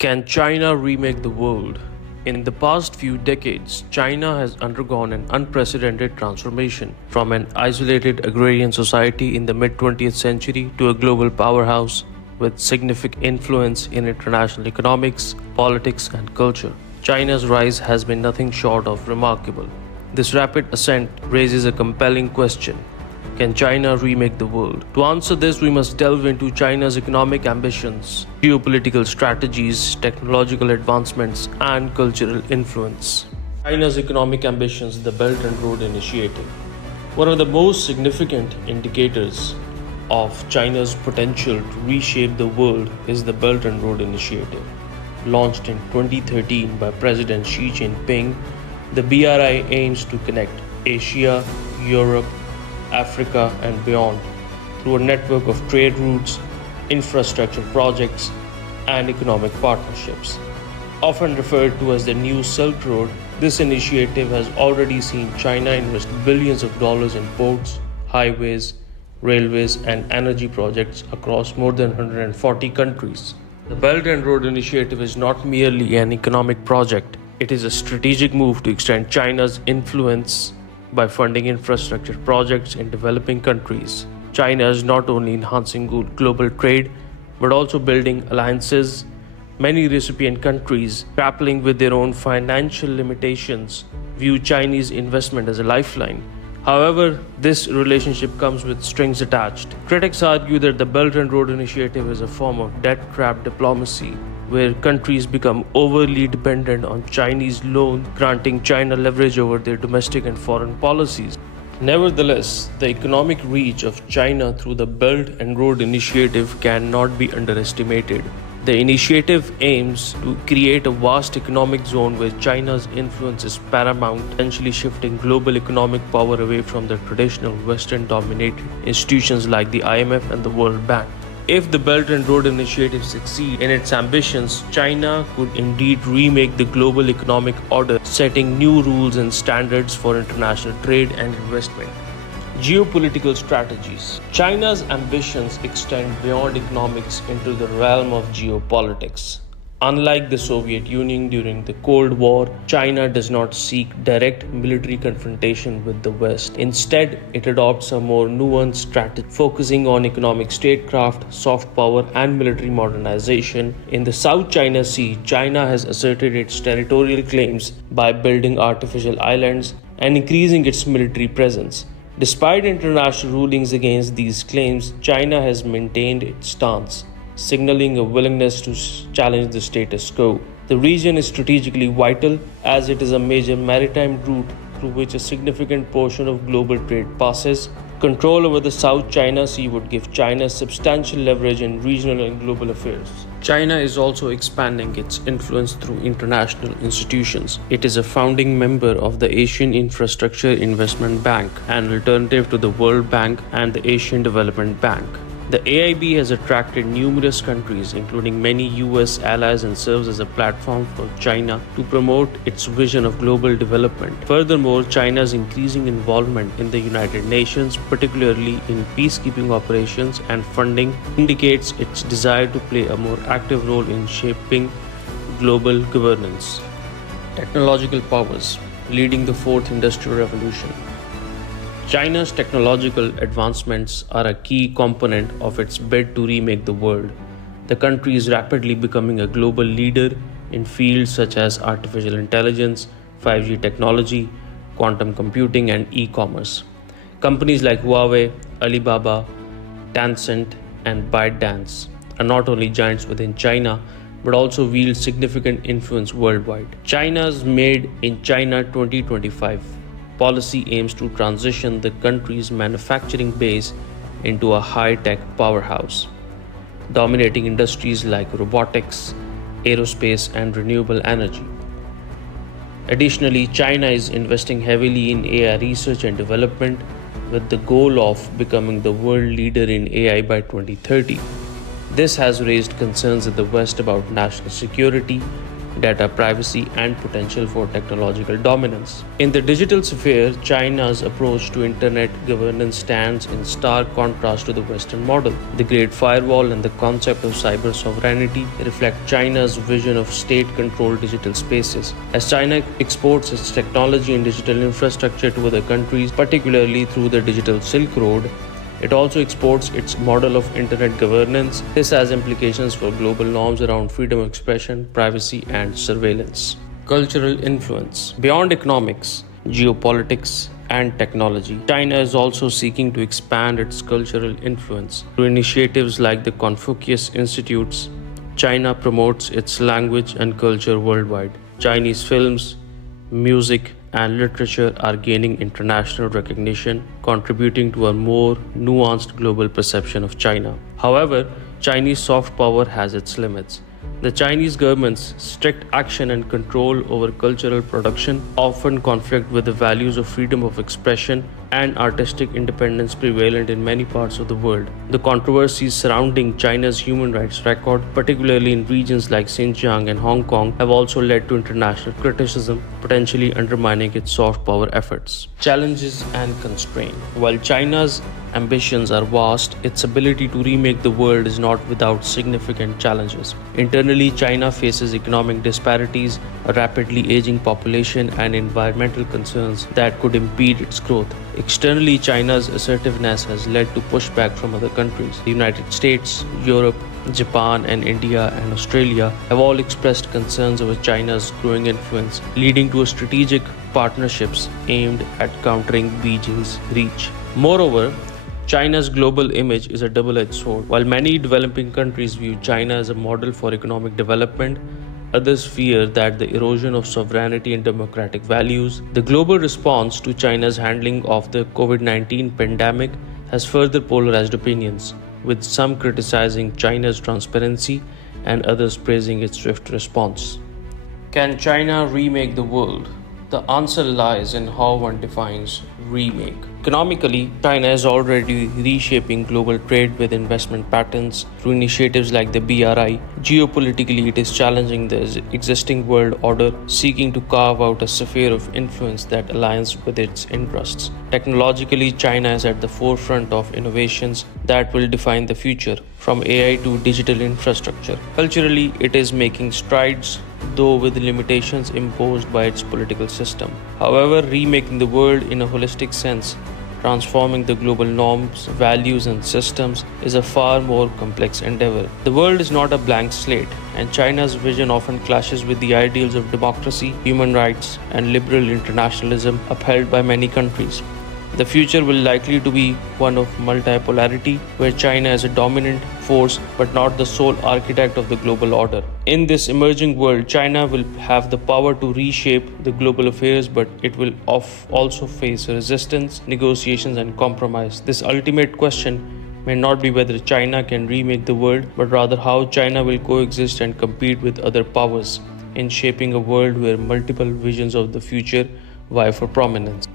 Can China remake the world? In the past few decades, China has undergone an unprecedented transformation from an isolated agrarian society in the mid 20th century to a global powerhouse with significant influence in international economics, politics, and culture. China's rise has been nothing short of remarkable. This rapid ascent raises a compelling question. Can China remake the world? To answer this, we must delve into China's economic ambitions, geopolitical strategies, technological advancements, and cultural influence. China's economic ambitions, the Belt and Road Initiative. One of the most significant indicators of China's potential to reshape the world is the Belt and Road Initiative. Launched in 2013 by President Xi Jinping, the BRI aims to connect Asia, Europe, Africa, and beyond through a network of trade routes, infrastructure projects, and economic partnerships. Often referred to as the New Silk Road, this initiative has already seen China invest billions of dollars in ports, highways, railways, and energy projects across more than 140 countries. The Belt and Road Initiative is not merely an economic project, it is a strategic move to extend China's influence by funding infrastructure projects in developing countries. China is not only enhancing global trade but also building alliances. Many recipient countries, grappling with their own financial limitations, view Chinese investment as a lifeline. However, this relationship comes with strings attached. Critics argue that the Belt and Road Initiative is a form of debt trap diplomacy, where countries become overly dependent on Chinese loans, granting China leverage over their domestic and foreign policies. Nevertheless, the economic reach of China through the Belt and Road Initiative cannot be underestimated. The initiative aims to create a vast economic zone where China's influence is paramount, potentially shifting global economic power away from the traditional Western-dominated institutions like the IMF and the World Bank. If the Belt and Road Initiative succeeds in its ambitions, China could indeed remake the global economic order, setting new rules and standards for international trade and investment. Geopolitical strategies. China's ambitions extend beyond economics into the realm of geopolitics. Unlike the Soviet Union during the Cold War, China does not seek direct military confrontation with the West. Instead, it adopts a more nuanced strategy, focusing on economic statecraft, soft power, and military modernization. In the South China Sea, China has asserted its territorial claims by building artificial islands and increasing its military presence. Despite international rulings against these claims, China has maintained its stance, signaling a willingness to challenge the status quo. The region is strategically vital as it is a major maritime route through which a significant portion of global trade passes. Control over the South China Sea would give China substantial leverage in regional and global affairs. China is also expanding its influence through international institutions. It is a founding member of the Asian Infrastructure Investment Bank, an alternative to the World Bank and the Asian Development Bank. The AIB has attracted numerous countries, including many US allies, and serves as a platform for China to promote its vision of global development. Furthermore, China's increasing involvement in the United Nations, particularly in peacekeeping operations and funding, indicates its desire to play a more active role in shaping global governance. Technological powers leading the fourth industrial revolution. China's technological advancements are a key component of its bid to remake the world. The country is rapidly becoming a global leader in fields such as artificial intelligence, 5G technology, quantum computing, and e-commerce. Companies like Huawei, Alibaba, Tencent, and ByteDance are not only giants within China, but also wield significant influence worldwide. China's Made in China 2025 policy aims to transition the country's manufacturing base into a high-tech powerhouse, dominating industries like robotics, aerospace, and renewable energy. Additionally, China is investing heavily in AI research and development with the goal of becoming the world leader in AI by 2030. This has raised concerns in the West about national security, data privacy, and potential for technological dominance. In the digital sphere, China's approach to internet governance stands in stark contrast to the Western model. The Great Firewall and the concept of cyber sovereignty reflect China's vision of state controlled digital spaces. As China exports its technology and digital infrastructure to other countries, particularly through the digital Silk Road, it also exports its model of internet governance. This has implications for global norms around freedom of expression, privacy, and surveillance. Cultural influence. Beyond economics, geopolitics, and technology, China is also seeking to expand its cultural influence. Through initiatives like the Confucius Institutes, China promotes its language and culture worldwide. Chinese films, music, and literature are gaining international recognition, contributing to a more nuanced global perception of China. However, Chinese soft power has its limits. The Chinese government's strict action and control over cultural production often conflict with the values of freedom of expression and artistic independence prevalent in many parts of the world. The controversies surrounding China's human rights record, particularly in regions like Xinjiang and Hong Kong, have also led to international criticism, potentially undermining its soft power efforts. Challenges and constraint. While China's ambitions are vast, its ability to remake the world is not without significant challenges. Internally, China faces economic disparities, a rapidly aging population, and environmental concerns that could impede its growth. Externally, China's assertiveness has led to pushback from other countries. The United States, Europe, Japan, and India and Australia have all expressed concerns over China's growing influence, leading to strategic partnerships aimed at countering Beijing's reach. Moreover, China's global image is a double-edged sword. While many developing countries view China as a model for economic development, others fear that the erosion of sovereignty and democratic values. The global response to China's handling of the COVID-19 pandemic has further polarized opinions, with some criticizing China's transparency and others praising its swift response. Can China remake the world? The answer lies in how one defines remake. Economically, China is already reshaping global trade with investment patterns through initiatives like the BRI. Geopolitically, it is challenging the existing world order, seeking to carve out a sphere of influence that aligns with its interests. Technologically, China is at the forefront of innovations that will define the future, from AI to digital infrastructure. Culturally, it is making strides, though with limitations imposed by its political system. However, remaking the world in a holistic sense, transforming the global norms, values, and systems, is a far more complex endeavor. The world is not a blank slate, and China's vision often clashes with the ideals of democracy, human rights, and liberal internationalism upheld by many countries. The future will likely to be one of multipolarity, where China is a dominant force but not the sole architect of the global order. In this emerging world, China will have the power to reshape the global affairs, but it will also face resistance, negotiations, and compromise. This ultimate question may not be whether China can remake the world, but rather how China will coexist and compete with other powers in shaping a world where multiple visions of the future vie for prominence.